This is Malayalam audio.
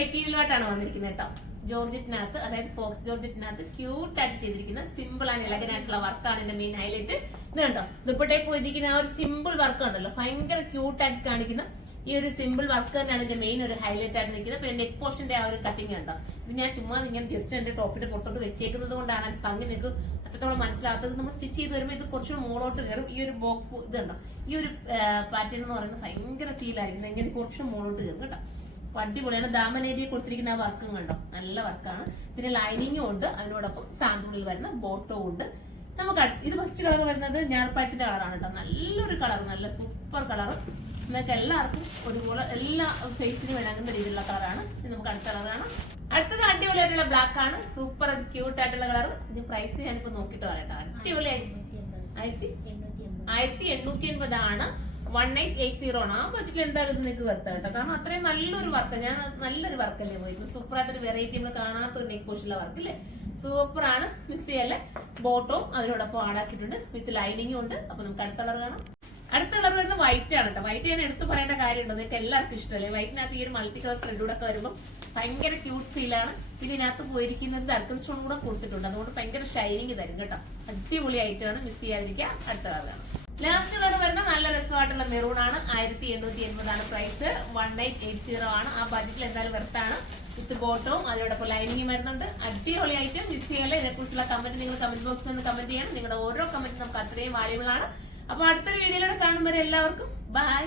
മെറ്റീരിയലുമായിട്ടാണ് വന്നിരിക്കുന്നത് കേട്ടോ. ജോർജറ്റിനകത്ത്, അതായത് ഫോക്സ് ജോർജറ്റിനകത്ത് ക്യൂട്ടായിട്ട് ചെയ്തിരിക്കുന്ന സിമ്പിൾ ആൻഡ് എലഗന്റ് ആയിട്ടുള്ള വർക്കാണ് ഇതിന്റെ മെയിൻ ഹൈലൈറ്റ്. ഇത് കണ്ടോ, ദുപ്പട്ടയിൽ പോയിരിക്കുന്ന ആ ഒരു സിമ്പിൾ വർക്ക് ഉണ്ടല്ലോ, ഭയങ്കര ക്യൂട്ടായിട്ട് കാണിക്കുന്ന ഈ ഒരു സിമ്പിൾ വർക്ക് തന്നെയാണ് ഇതിന്റെ മെയിൻ ഒരു ഹൈലൈറ്റ് ആയിട്ട് നിൽക്കുന്നത്. പിന്നെ നെക്ക് പോസ്റ്റിന്റെ ആ ഒരു കട്ടിങ് ഉണ്ടോ, ഇത് ഞാൻ ചുമ്മാ ഇങ്ങനെ ജസ്റ്റ് എന്റെ ടോപ്പിന്റെ പുറത്തോട്ട് വെച്ചേക്കുന്നത് കൊണ്ടാണ് ഭംഗി നിങ്ങൾക്ക് അത്രത്തോളം മനസ്സിലാത്തത്. നമ്മൾ സ്റ്റിച്ച് ചെയ്ത് വരുമ്പോൾ ഇത് കുറച്ചുകൂടി മുകളോട്ട് കയറും. ഈ ഒരു ബോക്സ് ഇതുണ്ടോ, ഈ ഒരു പാറ്റേൺ എന്ന് പറയുന്നത് ഭയങ്കര ഫീൽ ആയിരിക്കും, എങ്ങനെ കുറച്ചും മുകളോട്ട് കയറും കേട്ടോ. അടിപൊളിയാണ്. ദാമൻ ഏരിയ കൊടുത്തിരിക്കുന്ന ആ വർക്കും കണ്ടോ, നല്ല വർക്കാണ്. പിന്നെ ലൈനിങ്ങും ഉണ്ട്, അതിനോടൊപ്പം സാന്തുള്ളിൽ വരുന്ന ബോട്ടവും ഉണ്ട്. നമുക്ക് ഇത് ഫസ്റ്റ് കളർ വരുന്നത് ഞാർപ്പായത്തിന്റെ കളറാണ് കേട്ടോ. നല്ലൊരു കളർ, നല്ല സൂപ്പർ കളർ. നിങ്ങൾക്ക് എല്ലാവർക്കും ഒരുപോലെ എല്ലാ ഫേസിനും ഇണങ്ങുന്ന രീതിയിലുള്ള കളറാണ്. നമുക്ക് അടുത്ത കളറാണ്. അടുത്തത് അടിപൊളിയായിട്ടുള്ള ബ്ലാക്ക് ആണ്, സൂപ്പർ ക്യൂട്ട് ആയിട്ടുള്ള കളർ. ഇത് പ്രൈസ് ഞാനിപ്പോ നോക്കിയിട്ട് പറയട്ടോ. അടിപൊളിയായിട്ട് 1880 ആണ്. 1880 ആണ്. ആ ബഡ്ജറ്റിൽ എന്തായാലും ഇത് നിങ്ങൾക്ക് വരുത്താം കേട്ടോ. കാരണം അത്രയും നല്ലൊരു വർക്ക്, ഞാൻ നല്ലൊരു വർക്കല്ലേ പോയത്. സൂപ്പർ ആയിട്ടൊരു വെറൈറ്റി നമ്മൾ കാണാത്ത ഒരു നെക്ക് പോഷുള്ള വർക്ക് അല്ലേ, സൂപ്പർ ആണ്. മിസ് ചെയ്യല്ലേ. ബോട്ടവും അതിനോടൊപ്പം ആടാക്കിയിട്ടുണ്ട്, വിത്ത് ലൈനിങ്ങും ഉണ്ട്. അപ്പൊ നമുക്ക് അടുത്ത കളർ കാണാം. അടുത്ത കളർ വരുന്നത് വൈറ്റ് ആണ് കേട്ടോ. വൈറ്റ് ഞാൻ എടുത്ത് പറയേണ്ട കാര്യമുണ്ടോ, നിങ്ങൾക്ക് എല്ലാവർക്കും ഇഷ്ടമല്ലേ. വൈറ്റിനകത്ത് ഈ ഒരു മൾട്ടി കളർ ത്രെഡൂടെ ഒക്കെ വരുമ്പോൾ ഭയങ്കര ക്യൂട്ട് ഫീലാണ്. പിന്നെ ഇതിനകത്ത് പോയിരിക്കുന്നത് ദർക്കൺ സ്റ്റോൺ കൂടെ കൊടുത്തിട്ടുണ്ട്, അതുകൊണ്ട് ഭയങ്കര ഷൈനിങ് തരും കേട്ടോ. അടിപൊളി ആയിട്ടാണ്, മിസ് ചെയ്യാതിരിക്കുക. അടുത്ത കളറാണ്. ലാസ്റ്റ് കളർ വരുന്ന നല്ല രസമായിട്ടുള്ള മെറൂൺ ആണ്. 1880 ആണ് പ്രൈസ്. 1880 ആണ്. ആ ബഡ്ജറ്റിൽ എന്തായാലും വെർത്താണ്. വിത്ത് ബോട്ടവും അതിനോടൊപ്പം ലൈനിങ്ങും വരുന്നുണ്ട്. അടിപൊളി ഐറ്റം, മിസ് ചെയ്യല്ലേ. ഇതിനെക്കുറിച്ചുള്ള കമന്റ് നിങ്ങൾ കമന്റ് ബോക്സിൽ നിന്ന് കമന്റ് ചെയ്യണം. നിങ്ങളുടെ ഓരോ കമന്റും നമുക്ക് അത്രയും വാല്യുബിൾ ആണ്. അപ്പൊ അടുത്തൊരു വീഡിയോയിലൂടെ കാണുമ്പോൾ എല്ലാവർക്കും ബൈ.